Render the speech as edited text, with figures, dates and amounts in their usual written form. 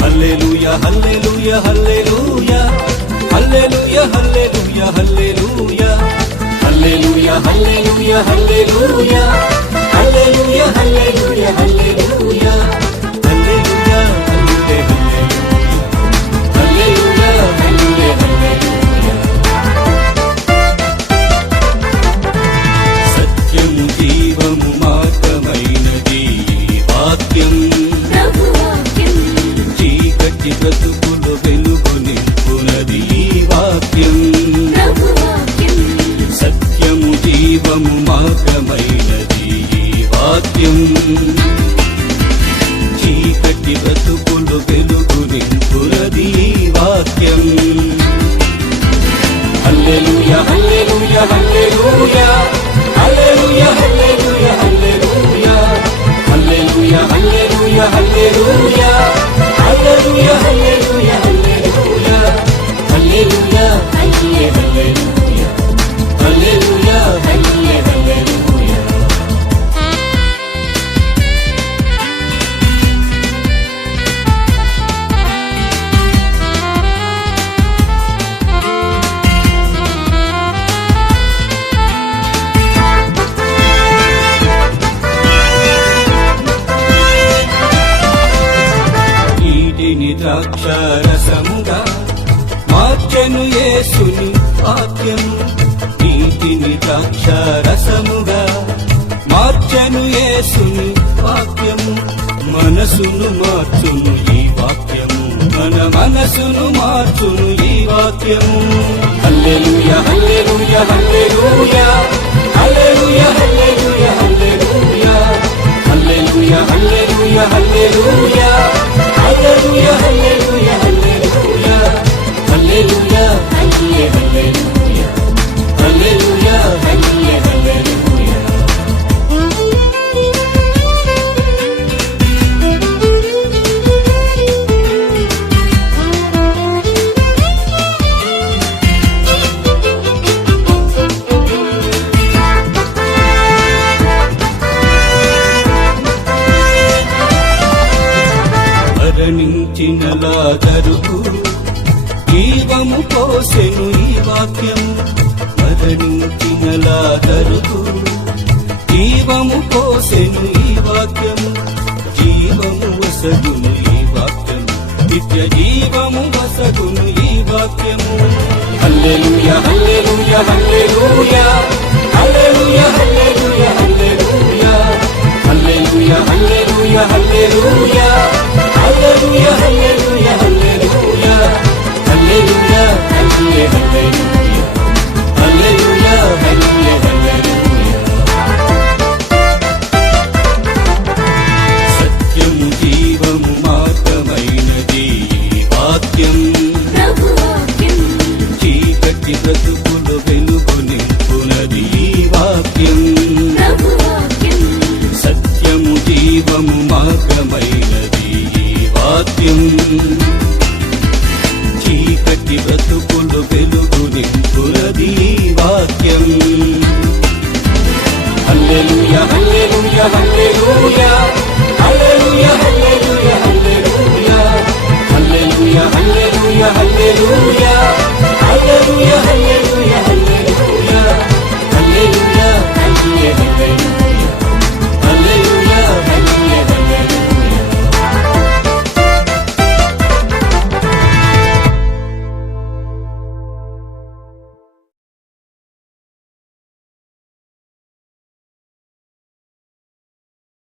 Hallelujah, hallelujah, hallelujah, hallelujah, hallelujah, hallelujah, hallelujah, hallelujah, hallelujah, hallelujah, hallelujah, hallelujah, hallelujah, hallelujah, hallelujah. సత్యము జీవము మార్గమైనది వాక్యం బ్రతుకులు వెలుగు నింపునది వాక్యం సత్యము జీవము మార్గమైనది వాక్యం చీకటి బ్రతుకులు వెలుగు నింపునది వాక్యం హల్లెలూయా హల్లెలూయా హల్లెలూయా హల్లెలూయా హల్లెలూయా హల్లెలూయా హల్లెలూయా హల్లెలూయా హల్లెలూయా Hallelujah, hallelujah, hallelujah, hallelujah, hallelujah, hallelujah, hallelujah. ద్రాక్షరసముగా మార్చెను యేసుని వాక్యం నీతిని ద్రాక్షరసముగా మార్చెను యేసుని వాక్యము మనసును మార్చును ఈ వాక్యము మన మనసును మార్చును ఈ వాక్యము హల్లెలూయా హల్లెలూయా హల్లెలూయా హల్లెలూయా హల్లెలూయా హల్లెలూయా హల్లెలూయా హల్లెలూయా హల్లెలూయా Hallelujah, hallelujah, hallelujah, hallelujah, hallelujah, hallelujah, hallelujah. మరణించిన లాజరుకు జీవము పోసెను ఈ వాక్యం మరణించిన లాజరుకు జీవము పోసెను ఈ వాక్యం జీవము వసగును ఈ వాక్యం నిత్య జీవము వసగును ఈ వాక్యము హల్లెలూయా హల్లెలూయా హల్లెలూయా హల్లెలూయా హల్లెలూయా హల్లెలూయా హల్లెలూయా హల్లెలూయా హల్లెలూయా Hallelujah, hallelujah, hallelujah, hallelujah, hallelujah, hallelujah, hallelujah, hallelujah. సత్యము జీవము మార్గమైనది వాక్యం చీకటి బ్రతుకులు వెలుగు నింపునది వాక్యం సత్యము జీవము మార్గమైనది వాక్యం